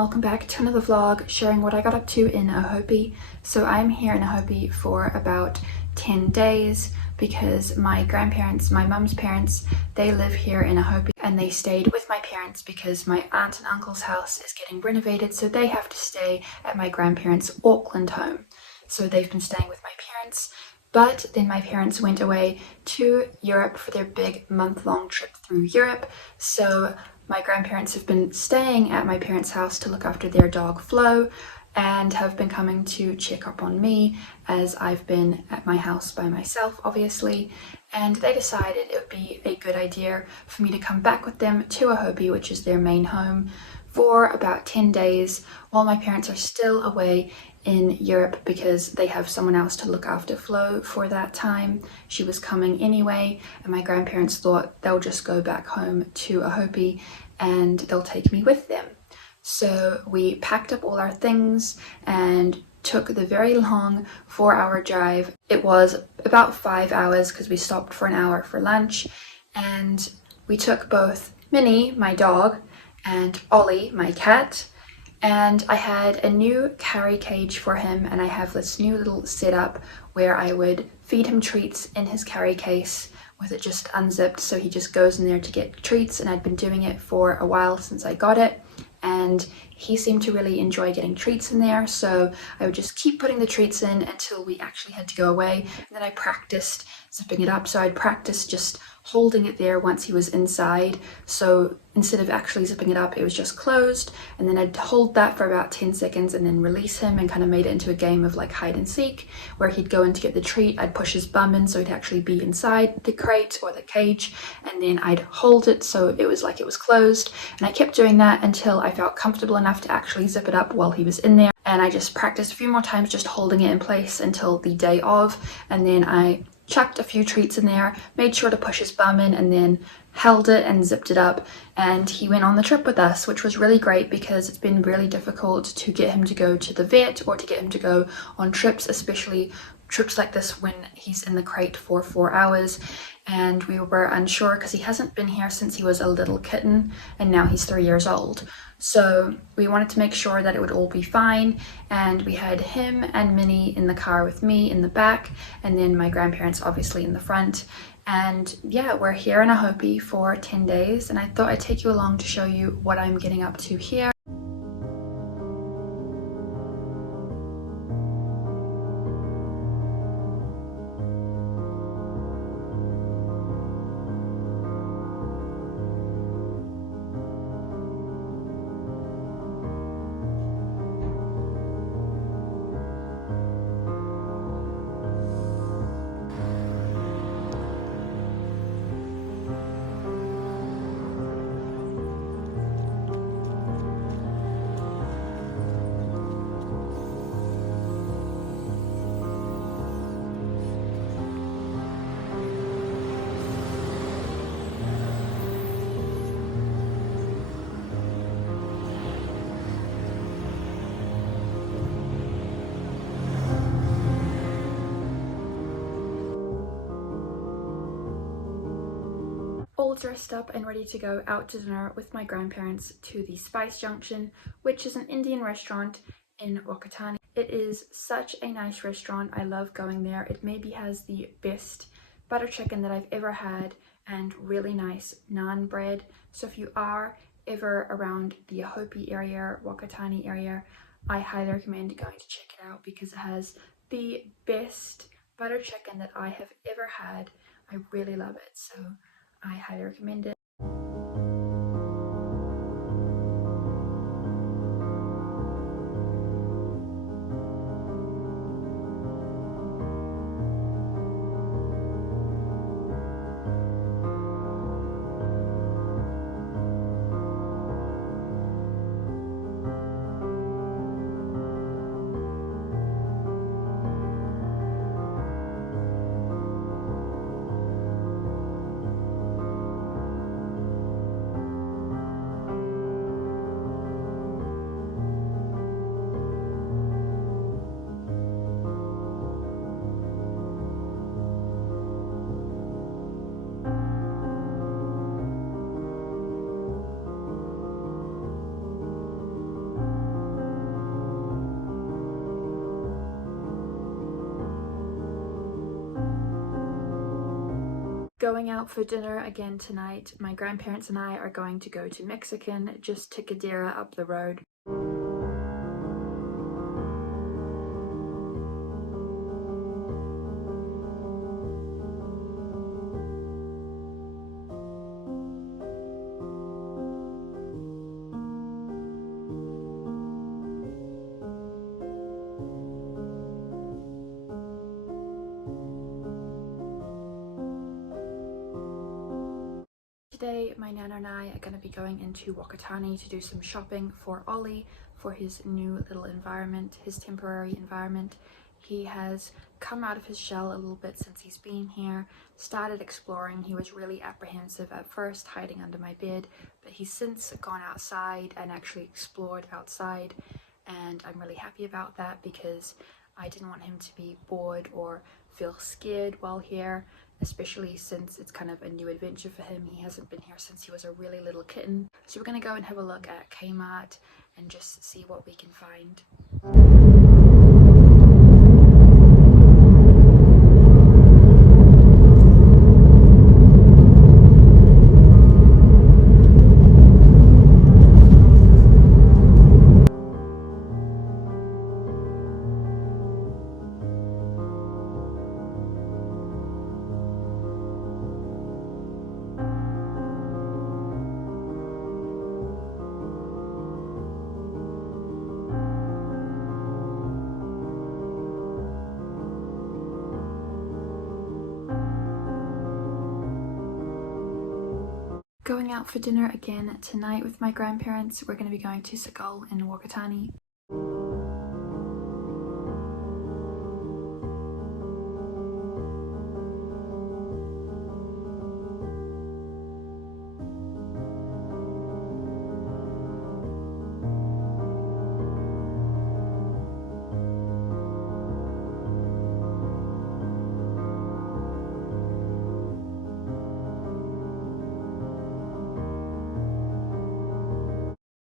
welcome back to another vlog sharing what I got up to in Ohope. So I'm here in Ohope for about 10 days because my grandparents, my mum's parents, they live here in Ohope and they stayed with my parents because my aunt and uncle's house is getting renovated, so they have to stay at my grandparents' Auckland home. So they've been staying with my parents, but then my parents went away to Europe for their big month-long trip through Europe. So my grandparents have been staying at my parents' house to look after their dog Flo and have been coming to check up on me as I've been at my house by myself, obviously. And they decided it would be a good idea for me to come back with them to Ohope, which is their main home, for about 10 days while my parents are still away in Europe because they have someone else to look after Flo for that time. She was coming anyway, and my grandparents thought they'll just go back home to Ohope and they'll take me with them. So we packed up all our things and took the very long 4-hour drive. It was about 5 hours because we stopped for an hour for lunch, and we took both Minnie, my dog, and Ollie, my cat. And I had a new carry cage for him, and I have this new little setup where I would feed him treats in his carry case with it just unzipped, so he just goes in there to get treats, and I'd been doing it for a while since I got it, and he seemed to really enjoy getting treats in there, so I would just keep putting the treats in until we actually had to go away. And then I practiced zipping it up, so I'd practice just holding it there once he was inside. So instead of actually zipping it up, it was just closed, and then I'd hold that for about 10 seconds and then release him, and kind of made it into a game of like hide and seek where he'd go in to get the treat. I'd push his bum in so he'd actually be inside the crate or the cage, and then I'd hold it so it was like it was closed. And I kept doing that until I felt comfortable enough to actually zip it up while he was in there. And I just practiced a few more times just holding it in place until the day of, and then I chucked a few treats in there, made sure to push his bum in, and then held it and zipped it up, and he went on the trip with us, which was really great because it's been really difficult to get him to go to the vet or to get him to go on trips, especially trips like this when he's in the crate for 4 hours. And we were unsure because he hasn't been here since he was a little kitten, and now he's 3 years old. So we wanted to make sure that it would all be fine, and we had him and Minnie in the car with me in the back, and then my grandparents obviously in the front. And yeah, we're here in Ohope for 10 days, and I thought I'd take you along to show you what I'm getting up to here. All dressed up and ready to go out to dinner with my grandparents to the Spice Junction, which is an Indian restaurant in Wakatani. It is such a nice restaurant. I love going there. It maybe has the best butter chicken that I've ever had, and really nice naan bread. So if you are ever around the Ohope area, Wakatani area, I highly recommend going to check it out because it has the best butter chicken that I have ever had. I really love it, so I highly recommend it. Going out for dinner again tonight. My grandparents and I are going to go to Mexican, just to Gadara up the road. Today, my nana and I are going to be going into Whakatane to do some shopping for Ollie for his new little environment, his temporary environment. He has come out of his shell a little bit since he's been here, started exploring. He was really apprehensive at first, hiding under my bed, but he's since gone outside and actually explored outside, and I'm really happy about that because I didn't want him to be bored or feel scared while here, especially since it's kind of a new adventure for him. He hasn't been here since he was a really little kitten. So we're gonna go and have a look at Kmart and just see what we can find. Going out for dinner again tonight with my grandparents. We're going to be going to Seagull in Whakatane.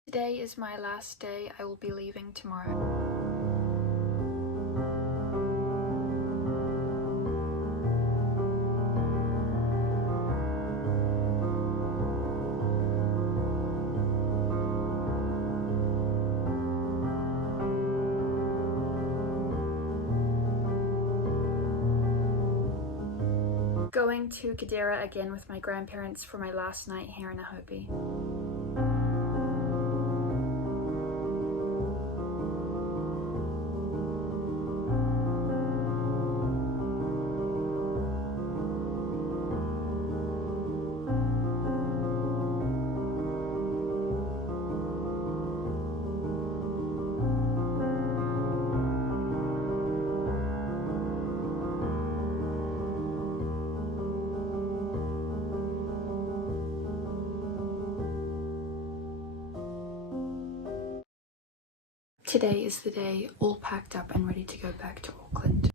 Today is my last day. I will be leaving tomorrow. Going to Gadara again with my grandparents for my last night here in Ohope. Today is the day, all packed up and ready to go back to Auckland.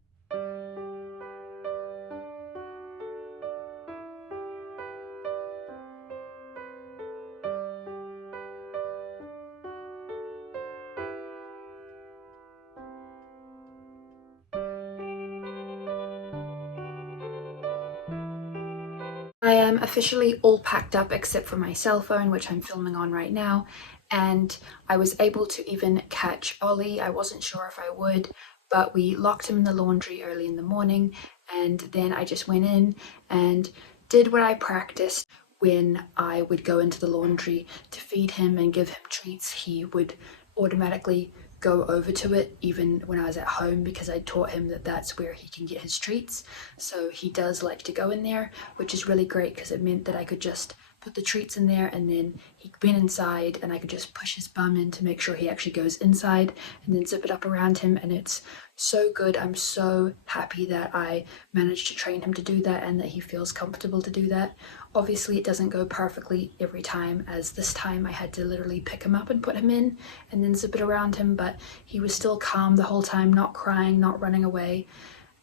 I am officially all packed up except for my cell phone, which I'm filming on right now, and I was able to even catch Ollie. I wasn't sure if I would, but we locked him in the laundry early in the morning, and then I just went in and did what I practiced when I would go into the laundry to feed him and give him treats. He would automatically go over to it even when I was at home because I taught him that that's where he can get his treats. So he does like to go in there, which is really great because it meant that I could just put the treats in there and then he went inside and I could just push his bum in to make sure he actually goes inside and then zip it up around him, and it's so good. I'm so happy that I managed to train him to do that and that he feels comfortable to do that. Obviously it doesn't go perfectly every time, as this time I had to literally pick him up and put him in and then zip it around him, but he was still calm the whole time, not crying, not running away.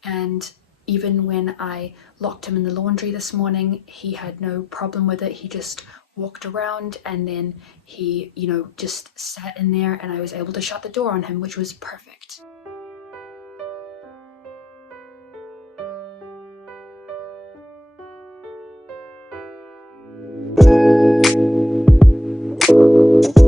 And even when I locked him in the laundry this morning, he had no problem with it. He just walked around and then he, just sat in there and I was able to shut the door on him, which was perfect. you.